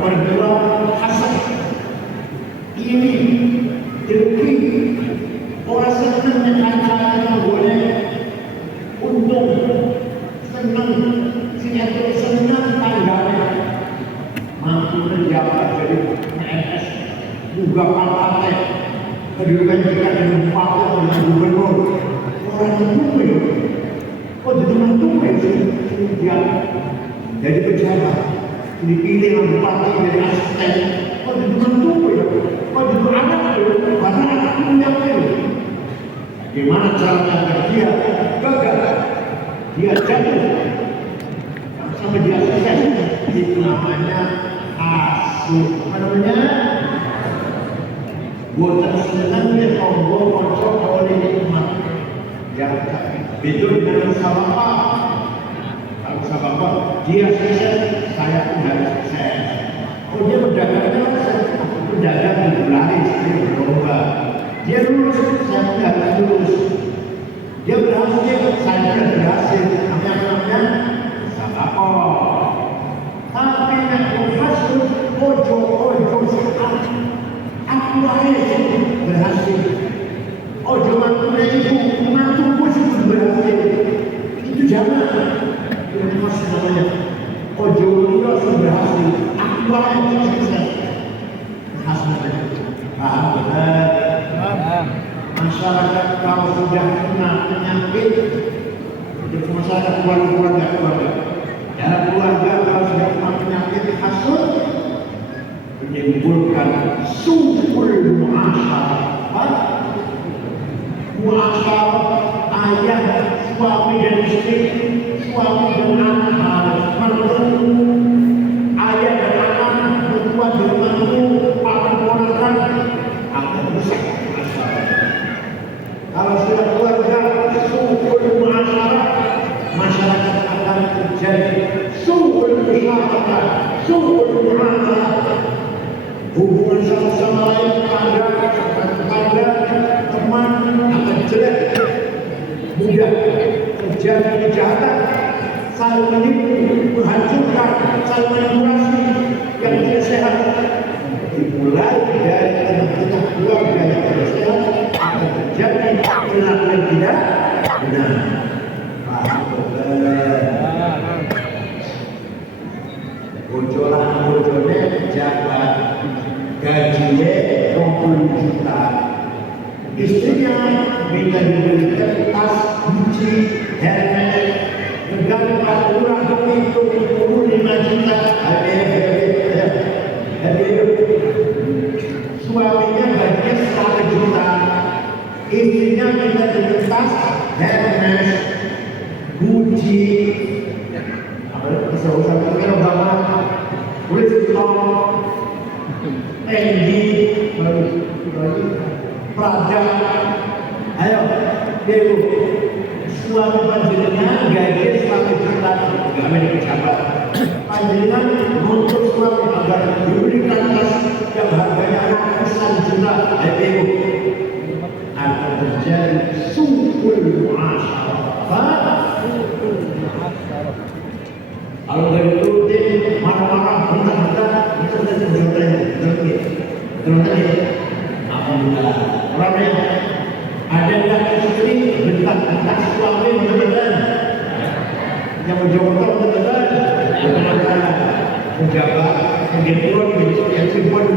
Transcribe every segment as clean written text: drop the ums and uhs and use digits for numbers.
berdua hasan. Ini dengki. Orang senang dengan boleh untung, senang, sinetron senang tangganya, mampu menjabat jadi PNS, juga partai, kedudukan juga dengan wakil dengan gubernur. Orang itu kok jadi mantu dia jadi pejabat, dipilih oleh bupati jadi asisten, kok jadi mantu kok jadi anak karena anak punya gimana caranya agar dia gagal, dia jatuh, sampai dia sukses. Itu namanya asuh. Apa namanya? Buatan senangnya tombol kocok oleh nikmat. Yang itu dengan sabapa. Kalau sabapa dia sukses, saya pun harus sukses. Oh dia pedagangnya pedagang di berlari, seperti berlomba. Dia lulus, saya pun harus lulus. Dia berhasil, saya juga berhasil. Namanya sabapa. Tapi yang berhasil, ojo sekali. Aku lahir berhasil. Ojo mantuku juga berhasil. Itu jangan. Itu masih namanya. Ojo itu berhasil. Aku lahir sukses. Hasilnya. Paham? Masyarakat kalau sudah kena penyakit, untuk masyarakat keluarga. Dalam keluarga kalau sudah kena penyakit hasut, menimbulkan su'ul mu'asyarah. Mu'asyarah ayah, suami dan istri, suami dan anak harus bertemu. Ayah dan anak bertua di rumahmu, ponakan akan rusak masyarakat. Kalau sudah keluarga su'ul mu'asyarah, masyarakat akan terjadi su'ul mu'asyarah, su'ul mu'asyarah. Hubungan sama lain, tetangga, teman akan jelek, mudah terjadi kejahatan, saling menipu, menghancurkan, saling manipulasi yang tidak sehat. Dimulai dari tengah-tengah keluarga yang tidak sehat akan terjadi perilaku yang tidak benar. Bojone pejabat, gajinya 20 juta. Istrinya minta dibelikan tas Gucci, Hermes, negara murah itu 25 juta. Suaminya gajinya 100 juta. Istrinya minta dibelikan tas Hermes, Gucci, usaha-usaha banget. Boleh ditolong Endi, Prada, ayo, Dewo, suami panjenengan gaji 100 juta, nggak ada pejabat. Panjenengan untuk suami agar diberikan tas yang harganya ratusan juta, ayo, akan terjadi su'ul mu'asyarah. Kalau dari turutin marah-marah, minta-minta, itu tadi betul-betul ya. Alhamdulillah. Orangnya ada yang istri bentak-bentak suami betul-betul. Yang menjawab betul-betul. Menjabat, menjemput, yang simpul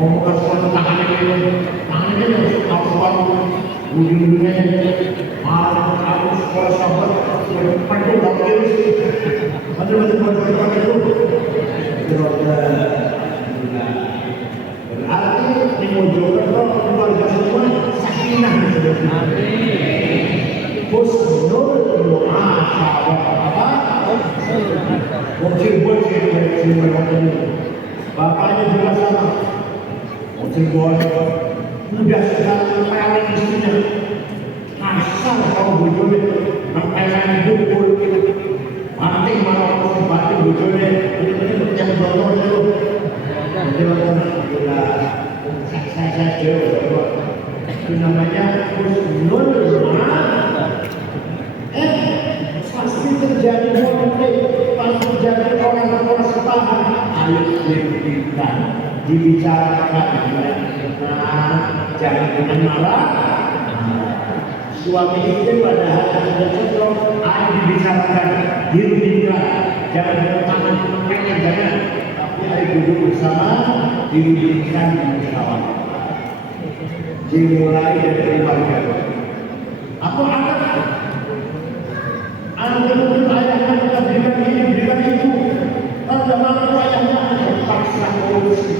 mau ke suatu tangannya yang suatu ujung-ujungnya malah harus sekolah sahabat penuh terus betul-betul itu berarti di Mojokerto keluarga semua sakinah husnul mu'asyarah. Bocil-bocil bapaknya juga sama, bocil-bocil mudah sekali melalui istrinya. Asal kau bujone mempelan bukul mati malah kau batu bujone ini yang donor itu saya jauh itu namanya husnul mu'asyarah. Pasti terjadi konflik, pasti terjadi orang-orang sepahan. ayo diberikan, dibicarakan dengan tenang, jangan dengan marah. Suami istri padahal sudah cocok, ayo dibicarakan, dirundingkan, jangan dengan tangan makanya jangan, tapi ayo duduk bersama, dirundingkan dan musyawarah. Dimulai dari keluarga. Apa anak itu ayahnya kita berikan ini, berikan itu. Pada mampu ayahnya terpaksa korupsi,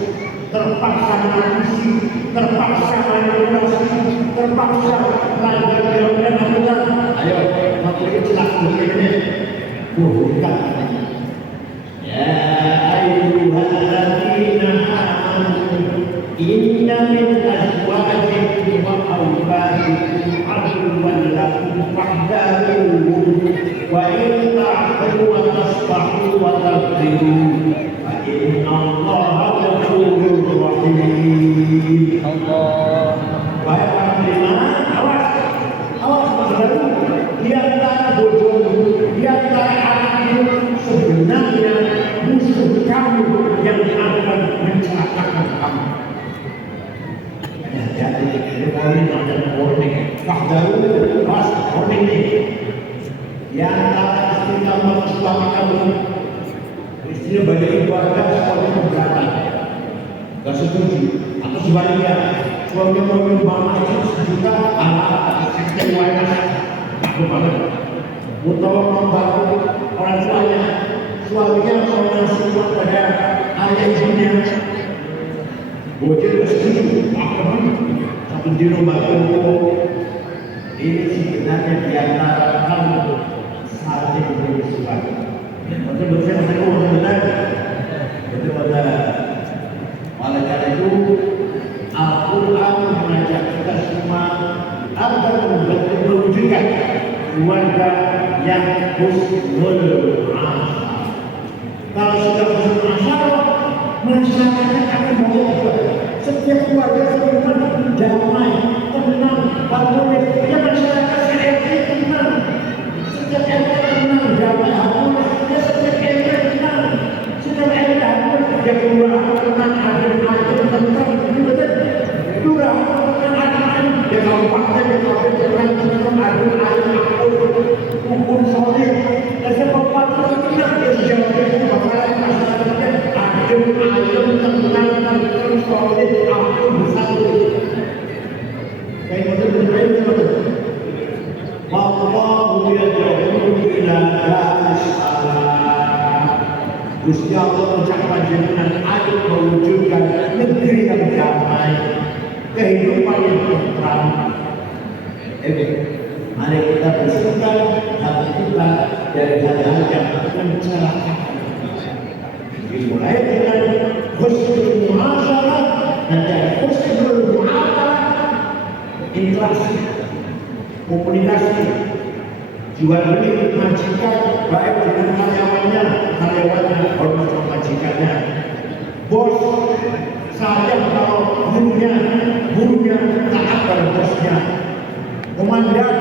terpaksa manipulasi, terpaksa manipulasi, terpaksa melanggar aturan. Ayo, maka itu lakukan ini. Bukan. Ya ayyuhalladzina amanu inna min azwajikum wa awladikum aduwwan lakum fahdharuhum wa in ta'fu wa tasfahu wa taghfiru fa inna Allaha ghafurur rahim. Allah. Baik para pendengar, awas saudara, di antara bodoh, di antara anak itu sebenarnya musuh kamu yang akan mencelakakan kamu. Jadi warning ada warning. Fahdharu pas warning ini. Di antara istri kamu atau suami kamu, istrinya banyak ibadah, suami keberatan, gak setuju, atau sebaliknya suami mau nyumbang aja 1 juta, sistem waras, takut banget. Mutawar membantu orang tuanya, suaminya mau ngasih uang pada ayah ibunya, bocil gak setuju, takut banget. Satu di rumah itu, ini sebenarnya di antara kamu saling bermusuhan. Betul-betul benar. Oleh karena itu, Al-Quran mengajak kita semua agar mewujudkan keluarga yang husnul asyarah. Kalau sudah husnul asyarah, masyarakat akan bahagia. Setiap keluarga selalu damai, tenang, harmonis. Ya masyarakat RT tenang. Setiap RT tenang, damai, harmonis. Ya setiap RT tenang. Setiap RT harmonis. Ya kelurahan tenang, adil, tenang. Betul. Kelurahan tenang, adil. Ya kabupaten, tenang, adil, hukum solid. Dan setiap tenang, ya sejauh bakalan masyarakatnya adil, tenang, solid, aku bersatu. Baik betul. Wallahu yad'u ila daris salam. Gusti Allah mengucapkan jenengan ayo mewujudkan negeri yang damai, kehidupan yang tentram. Mari kita bersihkan hati kita dari hal-hal yang mencelakakan. Dimulai dengan husnul muasyarah dan dari husnul muamalah, interaksi, komunikasi, jual beli majikan baik dengan karyawannya hormat sama majikannya. Bos sayang kalau burunya taat pada bosnya. Komandan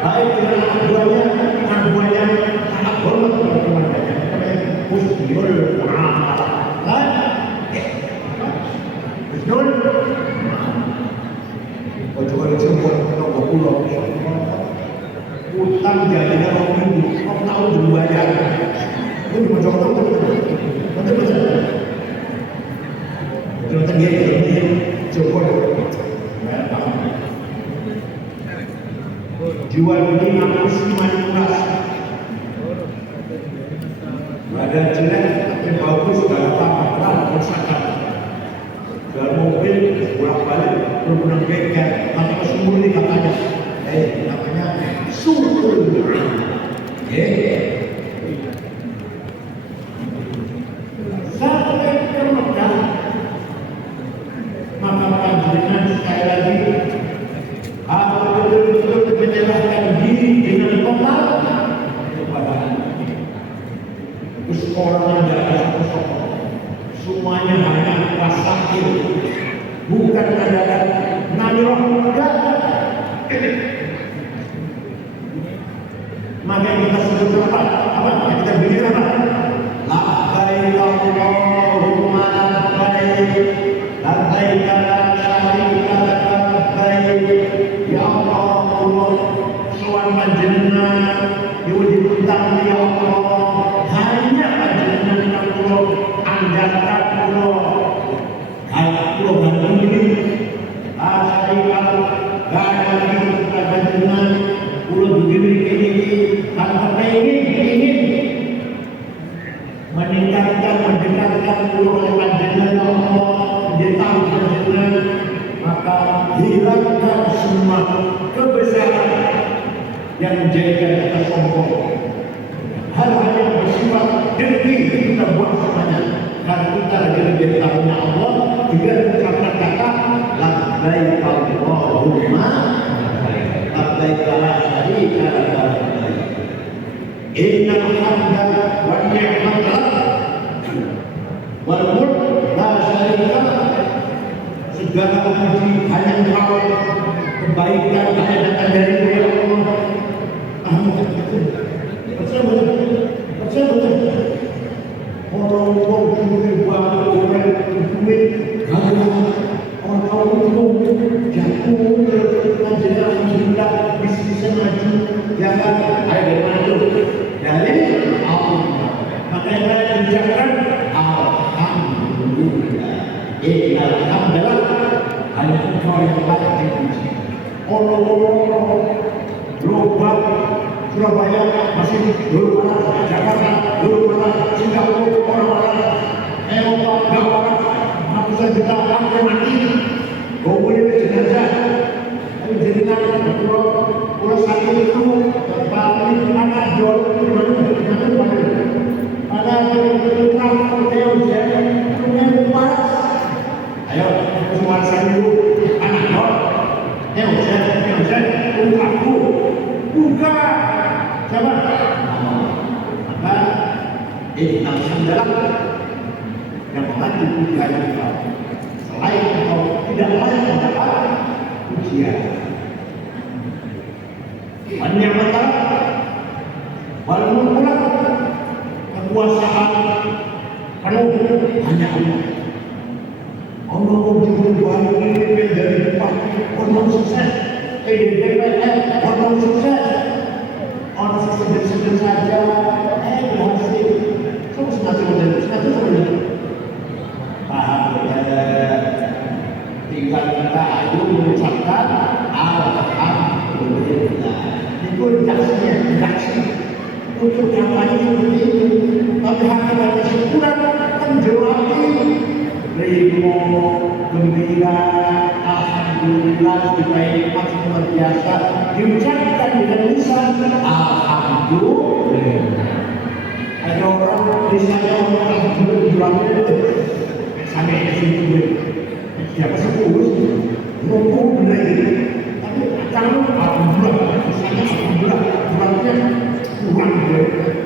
baik dengan anak buahnya taat hormat pada komandannya. Husnul muamalah. Husnul Ojo jempol kalau pulau utang jadinya orang minggu, kau tahu berbayar. Ini betul. Betul dia jempol. Jual beli manusia manipulasi. Ada jelek tapi bagus dalam tampilan masyarakat. Jual mobil bolak-balik berguna bengkel, atau sumur ini katanya, namanya sumur. Sampai ke Mekah, maka panjenengan sekali lagi harus betul-betul menyerahkan diri dengan total kepada Allah. Sekolah yang tidak kosong, semuanya hanya wasakil, bukan ada nalirah. Maka kita sebut apa? Kita bikin apa? Labbaik Allahumma meningkatkan, mendekatkan oleh panjenengan ya Allah, ditang panjenengan, maka hilangkan semua kebesaran yang menjadikan kita sombong. Hal-hal yang bersifat dengki kita buang semuanya, karena kita lagi diberitahunya Allah dengan mengucapkan kata labbaik Allahumma labbaik la syarika laka labbaik innal hamda wan ni'mata wal mulk la syarika lak. Segala puji hanya Engkau, kebaikan hanya datang dari ya Allah. Percaya betul. Orang-orang duit banget, orang duit kagak, orang jatuh terus alhamdulillah bisa maju, jangan ada maju dari Allah. Makanya saya ucapkan alhamdulillah. Alhamdulillah hanya Engkau yang layak dipuji. Orang-orang global Surabaya masih dulu mana, Jakarta dulu mana, Singapura orang mana, Eropa nggak mana, ratusan juta orang yang mati, kemudian jenazah, jadilah pulau sakit itu, paling anak jual ada terang kemudian panas, ayo semua saya dulu anak jual, aku buka. Maka alhamdulillah yang mengaku pujian Engkau. Selain Engkau tidak layak mendapat pujian. An-ni'mata wal mulk, kekuasaan penuh hanya Allah. Allah berjuang dari bupati, orang sukses, DPR, orang sukses. Orang sederhana saja, berhasil. Terus macam-macam. Paham? Tinggal kita ayo mengucapkan alhamdulillah. Itu redaksinya. Untuk kampanye seperti itu. Tapi hakikatnya sempurna menjawab rimo, gembira, alhamdulillah, supaya nikmat luar biasa diucapkan dengan lisan alhamdulillah. Ada orang lisannya alhamdulillah sampai di situ siapa sepuluh ngomong benar ini, tapi kalau alhamdulillah lisannya alhamdulillah kurangnya kurang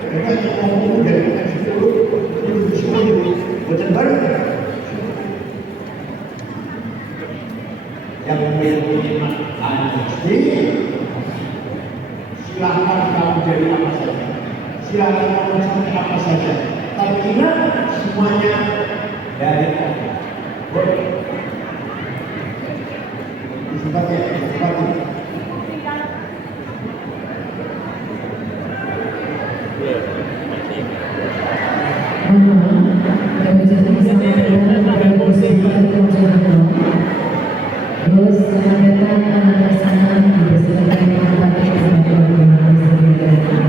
karena ngomong dari sepuluh itu semua buatan baru. Yang memiliki nikmat hanya silahkan kamu jadi apa saja, silahkan kamu jadi apa saja, tapi ingat semuanya dari Allah. Boleh? Seperti terus selamat datang anak pasangan dipersilakan menempati tempat yang disediakan.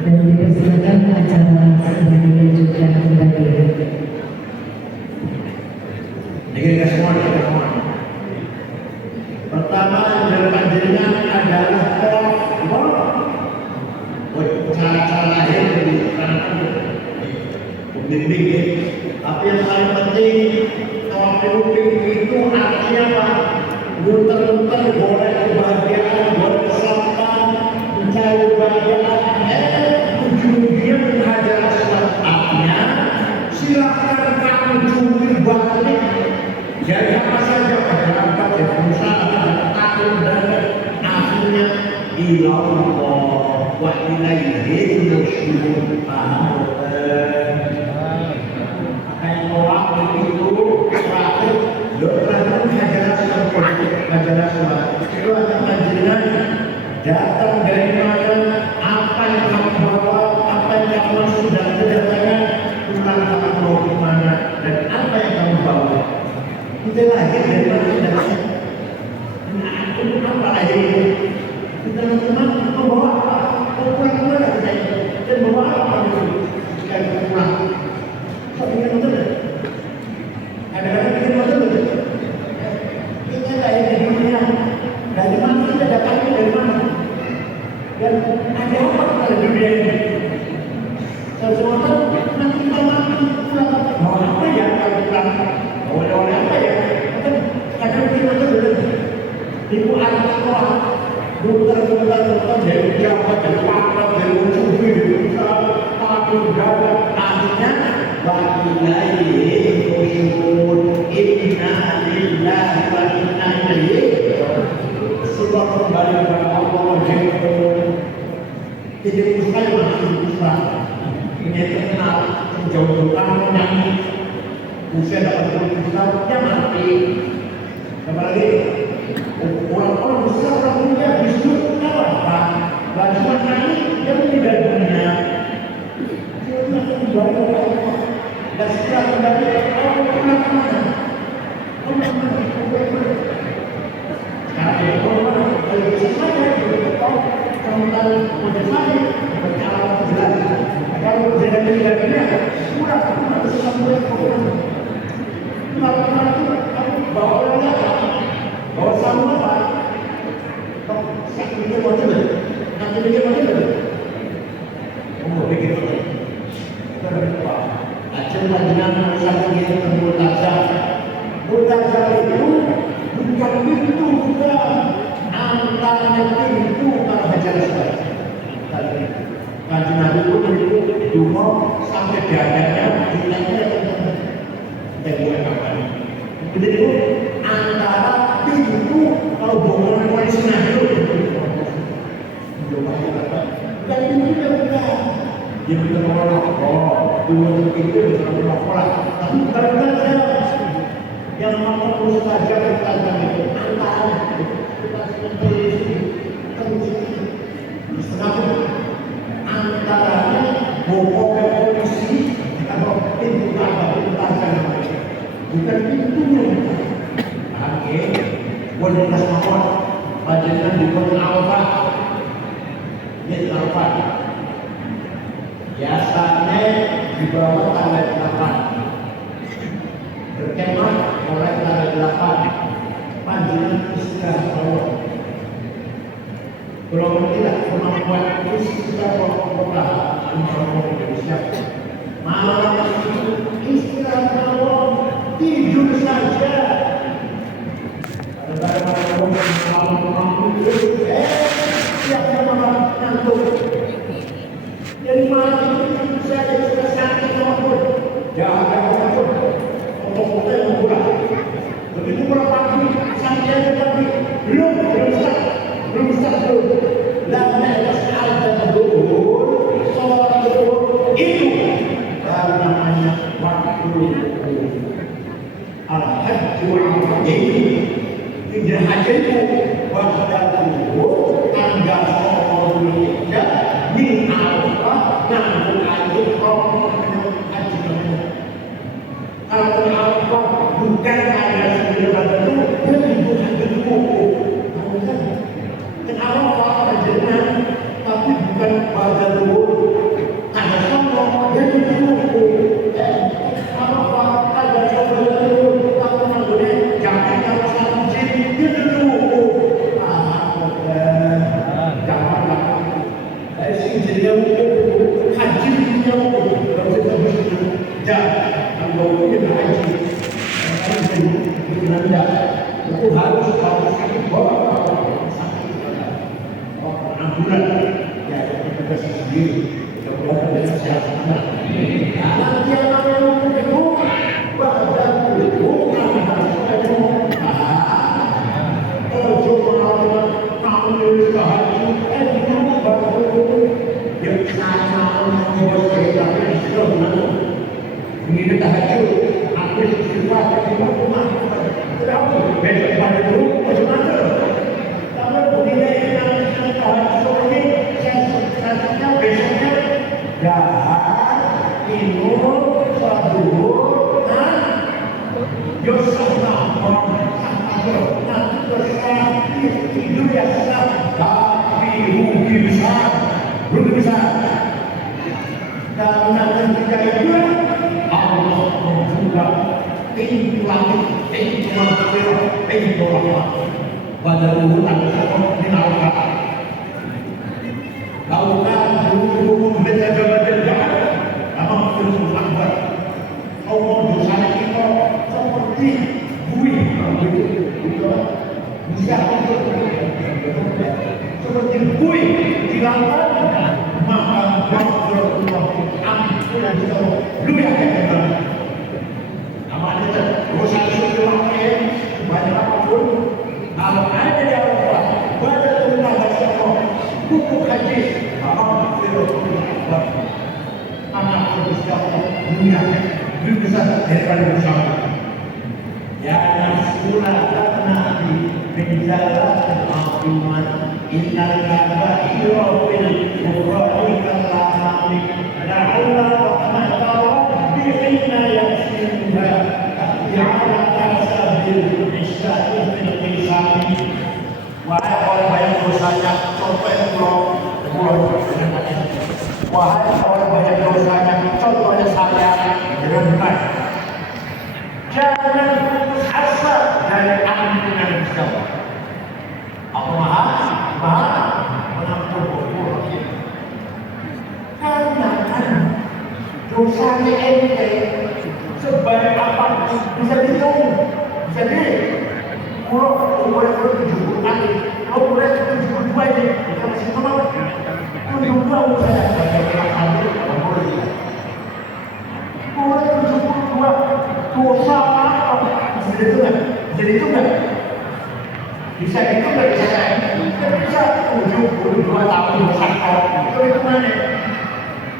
Dan dipersilakan acara segera dilanjutkan kembali. Ini semua. Pertama dari panjenengan adalah cara-cara lahir di pembimbing. Tapi yang paling penting pembimbing itu artinya apa? Muter-muter boleh kebahagiaan, boleh keselamatan, mencari kebahagiaan. Ujung-ujungnya menghajar sesuatunya. Silakan kamu curi balik. Jadi apa saja berangkat dari perusahaan, takut dan akhirnya ilallah wa ilaihi nusyur. Yang orang itu terakhir Kita lahir dari mana? Nah, untuk apa lahir? Kita memang membawa apa? Pulang-pulang kita dan membawa apa itu? Jika kita pulang, so kita betul. Kadang-kadang kita betul. Kita lahir di dunia. Dari mana kita datangnya dari mana? Dan ada apa pada dunia ini? Sesuatu nanti kita mati pulang. Mau apa ya kalau pulang? Oleh-oleh apa ya? Kadang kita betul. Ibu anak sekolah muter-muter dari Jawa, dari Papua, dari Ujung, dari Papua, Jawa, akhirnya wabillahi nusyur, inna lillahi wa inna ilaihi sudah kembali kepada Allah Jalla. Jadi Ustaz masih bisa ini terkenal menjauh-jauhkan menyanyi usia dapat besar dia mati. Apalagi orang-orang besar orang muda disebut apa? Gak cuma kami yang meninggal dunia. Dia kembali ke Allah. Dan setelah kembali Allah pulang kemana? Allah kemana? Sekarang Allah kalau bisa saja kita tahu tentang kode saya bercara jelas. Kalau tidak meninggal dunia, pulang sampai ke Allah. Kenapa itu bawa orang bawa sama apa? Sakitnya macam mana? Nanti dia macam mana? Oh, begitu. Kenapa? Aceh dengan masyarakat yang bermutazah. Mutazah itu bukan pintu juga antara pintu kalau hajar sekali. Kajian Nabi itu dulu sampai diajarnya ditanya buat apa? Jadi itu antara pintu kalau bohongan polisi itu dan pintu yang bukan dia bisa merokok dua pintu bisa merokok tapi bukan yang mampu saja kita itu antara kita polisi setengah antaranya bohongan polisi atau pintu bukan pintunya. Oke, boleh kita semua bacakan di Quran Al-Fatihah. Ini Al-Fatihah. Biasanya di bawah tanggal 8. Berkemah mulai tanggal 8. Panjangan istirahat Allah. Kalau tidak kemampuan istirahat Allah, Allah Indonesia. Malam istirahat Allah. Tidur saja. Siapa malam ngantuk? Jadi malam itu saja sudah sakit maupun jangan maupun untuk yang pulang. Begitu pulang pagi, sampai pagi belum start. Lama ada dulu, sholat dulu itu baru namanya waktu. Al-Hajj wal-Umrah tidak haji itu waktu tanggal 10 min Arafah nanggung haji haji kalau Arafah bukan ada 9 itu itu haji itu kan Arafah berjalan tapi bukan pada dulu ada sama jadi itu Arafah ada sama itu harus sakit bawa ambulan ya kita sendiri kemudian ada siapa nanti yang namanya itu badan itu ini tahajud, aku istighfar di rumah. Besok pada dulu bagaimana? Kalau begini yang tahajud ini, saya besoknya jahat, minum, saduh, pintu langit, pintu manusia, pintu rahmat. Pada urutan semua dinaukan. Laukan dulu berbeda-beda, namun terus akbar. Allah dosa kita seperti bui, bisa seperti bui di lautan, maka Allah ampunan kita lu yang kita. Namanya dosa itu banyak apapun, kalau ada di Allah, baca tentang Allah, buku hadis, anak berusia dunia lebih besar daripada bersama. Ya Rasulullah Nabi menjalankan al-iman innal kabaira fil qur'ani kalami la'alla rahmatullah bihina yasiruha ya'ala kasabil isya'i fil qisami. Wahai orang banyak dosanya, contohnya pulau. Wahai orang banyak dosanya, contohnya saya dengan benar. Jangan putus asa dari ampunan Gusti Allah. Apa maha mengampun Allah. Karena dosanya ente sebanyak apapun bisa dihitung, bisa kalau boleh 70 kali, kalau boleh 72 ini, kita masih sama. 72 saya kali, kalau boleh. Boleh 72 dosa apa? Bisa dihitung nggak? Bisa dihitung nggak? Bisa 72 tahun dosa kau. Itu hitungannya.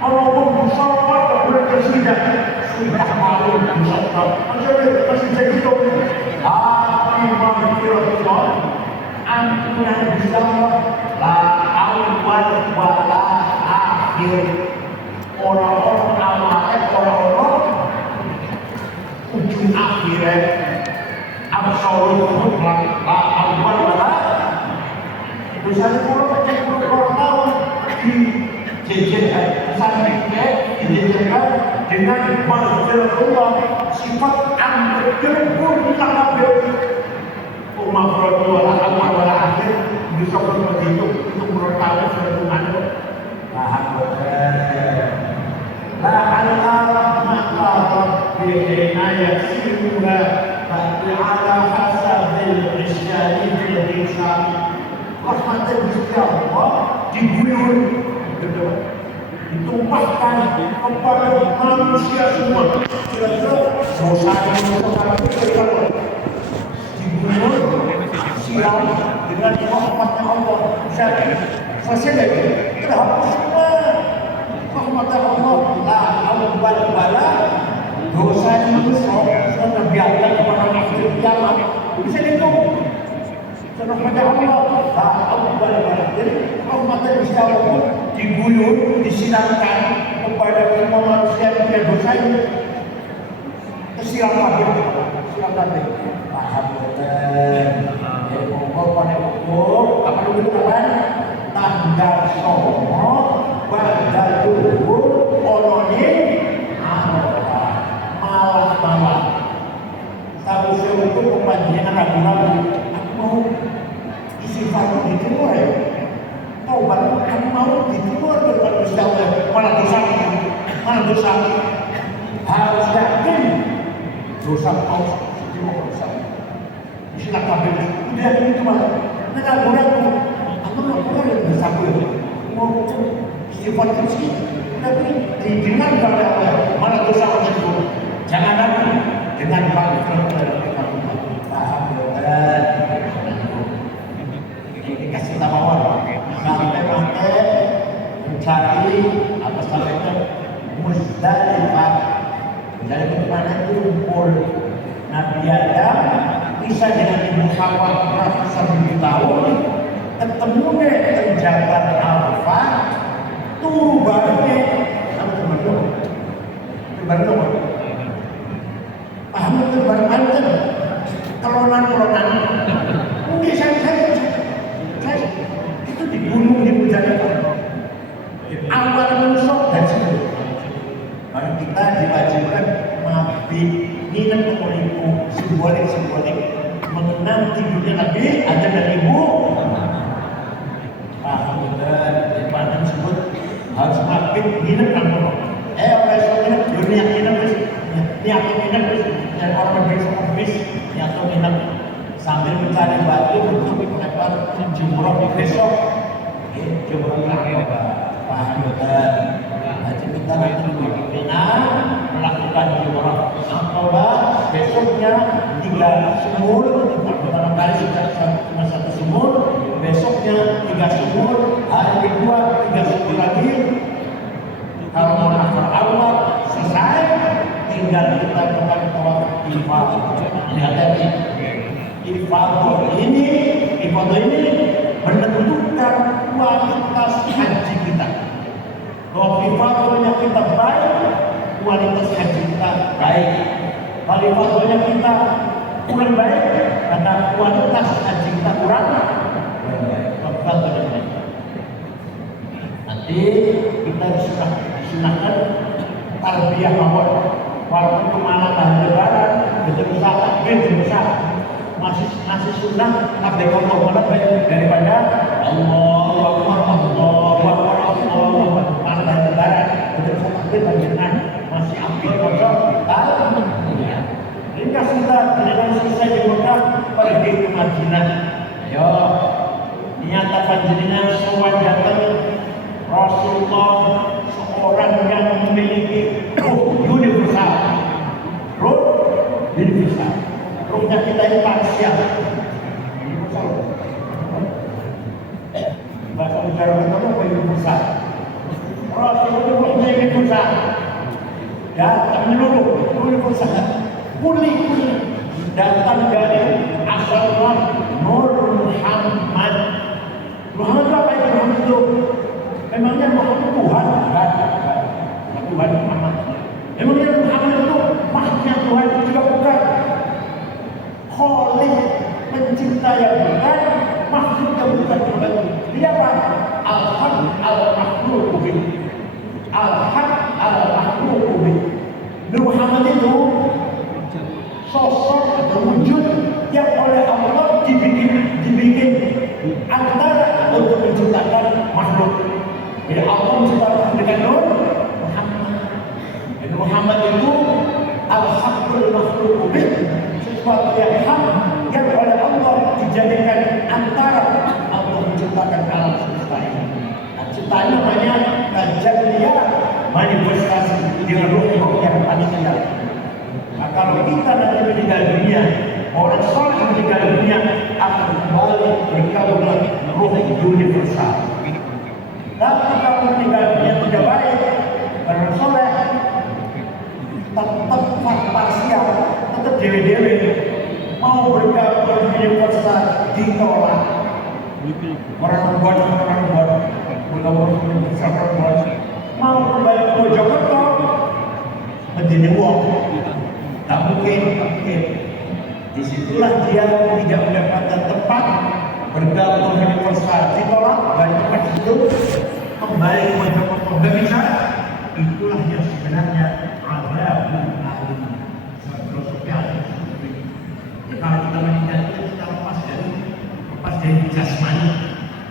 Walaupun dosa apa boleh tersudah malu dosa kau. Masih bisa dihitung. Ampunan Gusti Allah la awal wala akhir. Orang-orang awalnya orang-orang ujung akhirnya absolut mutlak la awal wala. Misalnya kalau cek orang tahun dijejerkan sampai dijejerkan dengan maghfirullah sifat ampun takabur maghfirullah awal wala akhir bisa seperti itu bertahan suatu anu la Allah maka bihina yasiruha ala hasabil isyari fil hisab. Rahmat Gusti Allah diguyur ditumpahkan kepada manusia semua. Kira-kira dosa diguyur silam dengan rahmatnya Allah. Selesai lagi terhapus semua rahmatnya Allah. La awal bala dosa manusia sudah terbiarkan kepada akhir kiamat bisa dihitung. Rahmatnya Allah la awal bala. Jadi rahmatnya Gusti Allah pun diguyur, disinarkan kepada semua manusia yang punya dosa ini. Silakan paham jadi monggo pada hukum apa dulu kawan tanggal songo badal dulu olone malah tahu saya itu kepanjangan ragu-ragu aku mau isi fardu diterima ya taubat aku mau diterima dengan Gusti Allah mana dosa harus yakin dosa kau dosa silakan udah ini cuma negara aku nggak boleh bersabur mau istighfar terus tapi dengan kalau mana dosa tersebut jangan lagi dengan ini kasih tahu sampai mencari apa sampai Muzdalifah dari mana kumpul Nabi Adam bisa dengan Ibu Hawa ratusan ribu tahun ketemu deh terjabat Arafah turu barengnya sama teman-teman paham itu bareng-bareng kelonan mungkin saya itu di gunung di Muzdalifah awal menusuk dan sebagainya. Maka kita diwajibkan mabit minum keturunan tidurnya Nabi Adam dan Ibu. Paham betul? Jadi Pak sebut harus makin nginep kan Pak. Besok nginep, dunia nginep terus, niatnya nginep terus, dan orang berbisa habis, niatnya nginep sambil mencari batu untuk melempar jumroh besok. Jumroh lagi paham betul? Haji kita nanti Mina melakukan jumroh. Sampailah besoknya 3 sumur, pertama kali sudah cuma 1 sumur, besoknya 3 sumur, hari kedua 3 sumur lagi. Kalau mau nafar awal selesai, tinggal kita lakukan tawaf ifadah. Lihat ifadah ini menentukan kualitas haji kita. Kalau ibadahnya kita baik, kualitas haji kita baik. Kalau ibadahnya kita kurang baik, maka kualitas haji kita kurang baik. Nanti kita disunahkan tarbiyah mawar. Walaupun kemana tahan lebaran, besar, masih sunnah takbir Allah lebih daripada Allahu Akbar, Allahu Akbar, Allahu Akbar. Mana tahan lebaran, betul takbir dengan masih ambil pojok tahan. Ringkas kita dengan selesai di Mekah pergi ke Madinah. Ayo nyatakan jenengan sewajatan Rasulullah seorang yang memiliki ruh universal. Ruhnya kita ini parsial. Bahasa bicara kita apa universal? Rasulullah ruhnya universal. Datang menyeluruh universal. Kuli datang dari asalnya Nur Muhammad. Muhammad itu apa itu Muhammad itu? Memangnya Muhammad Tuhan? Bukan Tuhan Muhammad. Memangnya Muhammad itu makhluknya Tuhan juga bukan. Khalik pencipta yang bukan, makhluknya bukan Tuhan. Dia apa? Al-Haq al-Makhluk Ubin. Al-Haq al-Makhluk Ubin. Muhammad itu sosok atau wujud yang oleh Allah dibikin antara untuk menciptakan makhluk. Jadi Allah menciptakan dengan Nur Muhammad. Dan Muhammad itu al-haqqul makhluk bih, sesuatu yang hak yang oleh Allah dijadikan antara Allah menciptakan alam semesta ini. Ciptaan namanya tajalliya, manifestasi dengan ruh yang manusia. Nah, kalau kita nanti meninggal dunia, orang soleh meninggal dunia akan kembali berkaulah ruh universal. Tapi kalau meninggal dunia tidak baik, orang soleh tetap parsial, tetap dewe-dewe, mau bergabung universal ditolak. Orang membuat mau kembali ke Mojokerto menjadi wong. Tak mungkin. Disitulah dia tidak mendapatkan tempat bergabung universal, ditolak dari tempat itu kembali ke Mojokerto. Tidak bisa. Itulah yang sebenarnya azabun alim. Filosofi alim. Kalau kita meninggal kita lepas dari jasmani,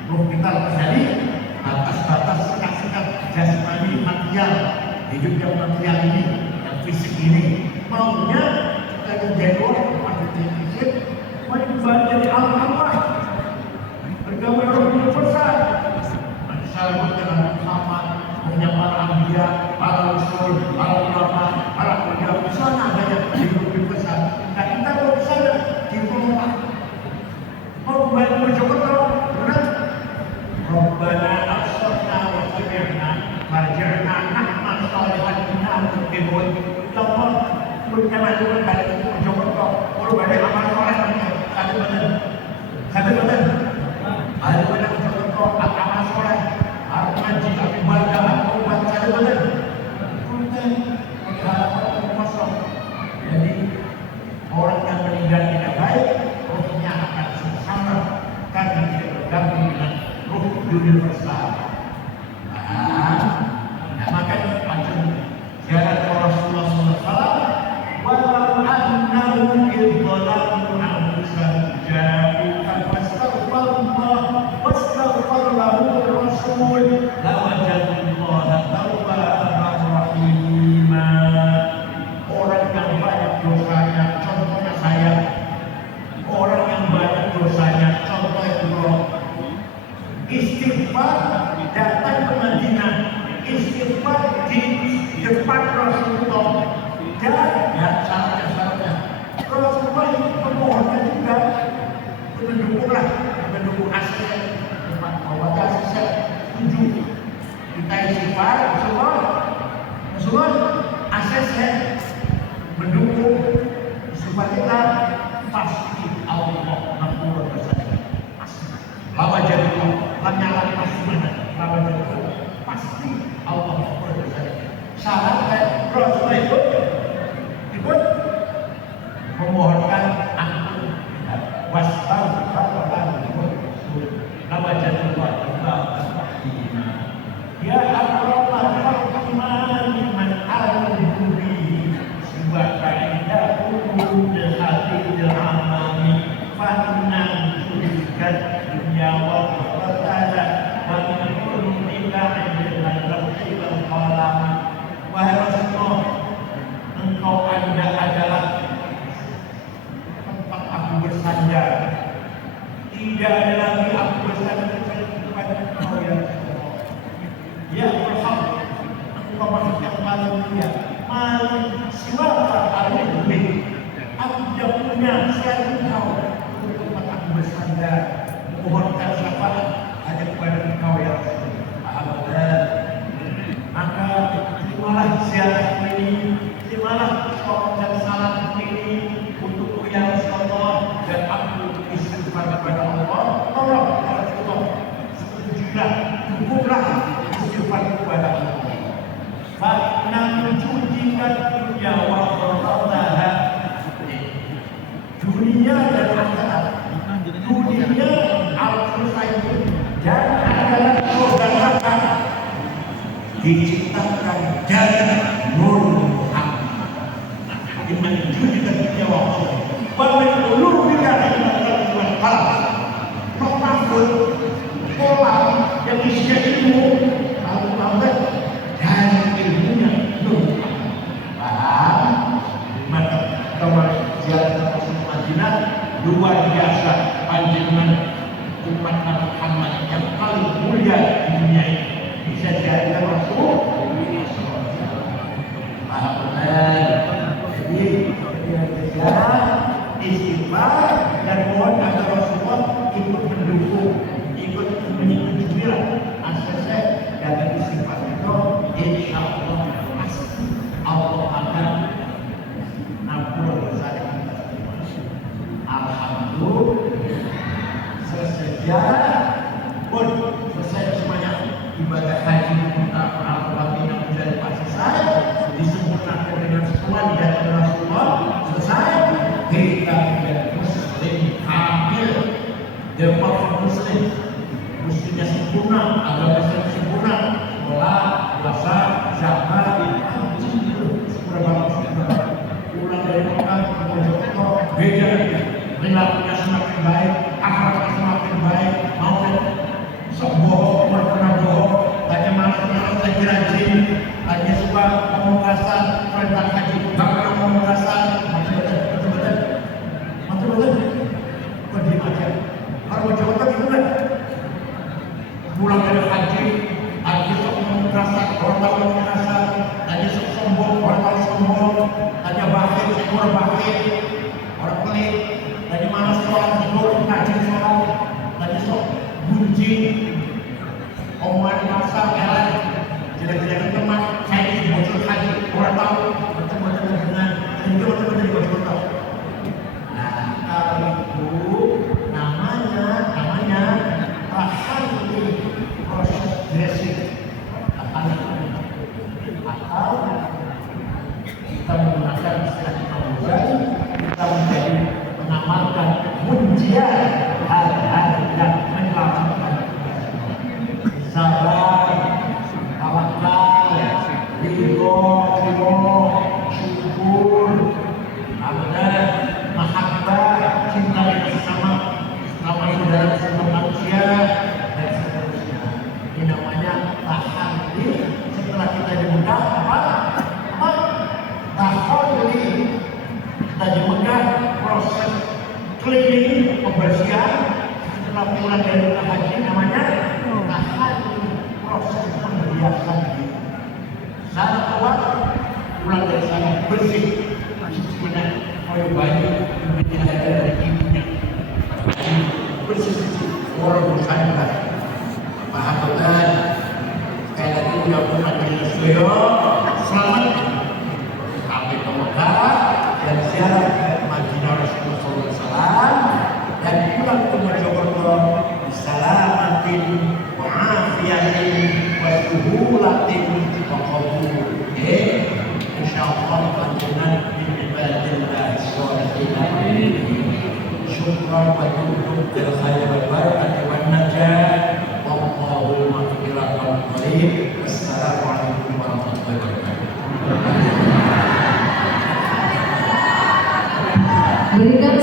ruh kita lepas dari batas sekat-sekat jasmani material, hidup yang material ini, yang fisik ini. Maunya kita menjadi orang pada fisik, mau kembali dari alam Allah, bergabung dengan ruh universal. Salam dengan Muhammad, punya para anbiya, para rasul, para ulama, para ulama di sana banyak hidup universal. Nah kita mau ke sana ditolak. Mau kembali ke Mojokerto, benar? Rabbana absarna wa sami'na farji'na na'mal shalihan inna muqinun. Allah punya majukan balik ke Mojokerto, kalau balik amal soleh satu benar. Ada benar Mojokerto, amal soleh, harus ngaji, ibadah, obat satu benar. Punten, halaman kosong. Jadi orang yang meninggal tidak baik, rohnya akan sengsara karena tidak bergabung dengan ruh universal. Nah, makanya macam ziarah Rasulullah SAW. Walau annahum idzalamu anfusahum wastaghfara lahum lawajadullah rahimah. Ya akromah al-iman man al-hubi siwa ka'idahu jahatil amami fa'inam sulikat dunia wa qatala wa minul nikahin al-rafi wal-qalam. Wahai Rasulullah, engkau adalah tempat aku bersandar. Tidak ada lagi aku bersandar kepada engkau ya Allah. Ya Tuhan, engkau makhluk yang paling mulia. Maling siwaka alaihi. Aku tidak punya selain engkau untuk tempat aku bersandar. Mohonkan syafaat hanya kepada engkau ya Allah. Maka terimalah ziarah ini, terimalah sholat dan salam ini untuk ya Rasulullah, dan aku istighfar kepada Allah. Tolong ya Rasulullah, setujulah, dukunglah istighfar kepada Allah. Fa'inna mencucikan dunia wa qatalaha. Dunia dan akhirat. Dunia al-selesai dan adalah saudara diciptakan dari nur Muhammad. Iman itu juga dijawab. Bahwa ulur bicara dengan kalam, membangun pola yang isinya ilmu, lalu lambat dan ilmunya nur Muhammad. Paham? Maka kalau ziarah Rasul Madinah luar biasa panjenengan umat Muhammad yang paling mulia di dunia ini. Bisa jadi Rasul. Jadi istighfar dan mohon agar Rasulullah ikut mendukung, ikut menyetujui asasnya dan istighfar itu insya Allah Allah akan nampur dosa kita. Alhamdulillah pun selesai semuanya ibadah haji Al-Fatihah yang menjadi selesai disempurnakan dengan semua di hadapan Rasulullah selesai. Kita menjadi muslim kamil, the perfect muslim, muslimnya sempurna, agamanya sempurna, sholat, puasa, zakat, haji sempurna banget. Pulang dari Mekah ke Mojokerto beda, perilakunya semakin baik, akhlaknya semakin baik, mau sok bohong, pernah bohong, hanya malas-malas lagi rajin, hanya suka ngomong kasar, perintah haji, bakal ngomong kasar, betul-betul, kok diem aja, kalau Jakarta gitu kan, pulang dari haji sok ngomong kasar, orang tahu ngomong kasar, hanya sok sombong, orang tahu sombong, hanya bakhil, orang bakhil, orang pelit, hanya malas sholat, tidur, ngaji sholat, hanya sok gunjing, omongan kasar, elek, tidak teman, saya ini bocor haji, orang tahu, betul-betul dengan betul-betul di bocor tahu. Nah, kalau itu namanya tahallul, proses dressing, atau kita menggunakan istilah Al-Ghazali, kita menjadi mengamalkan munjiat hal-hal yang menyelamatkan sabar, tawakal, ridho, syukur, mahabbah, cinta bersama saudara sama manusia dan seterusnya. Ini namanya tahallul. Setelah kita di Mekah tahallul, kita di Mekah proses cleaning, pembersihan. Setelah pulang dari Mekah haji namanya tahallul, proses pembersihan diri. Saat keluar pulang dari sana bersih, benar, oleh bayi yang ada dari ibunya, bersih orang bersandar. Paham betul? Sekali lagi udah umat Indonesia selamat sampai ke Mekah dan ziarah Madinah Rasulullah SAW dan pulang ke Mojokerto bisalamatin wa afiyatin wa suhulatin wa qabul. Insyaallah panjenengan min ibadillah sholihin. Syukran وكنتم بالخير والبركة والنجاة والله المغفرة القريب. والسلام عليكم ورحمة الله وبركاته. Berikan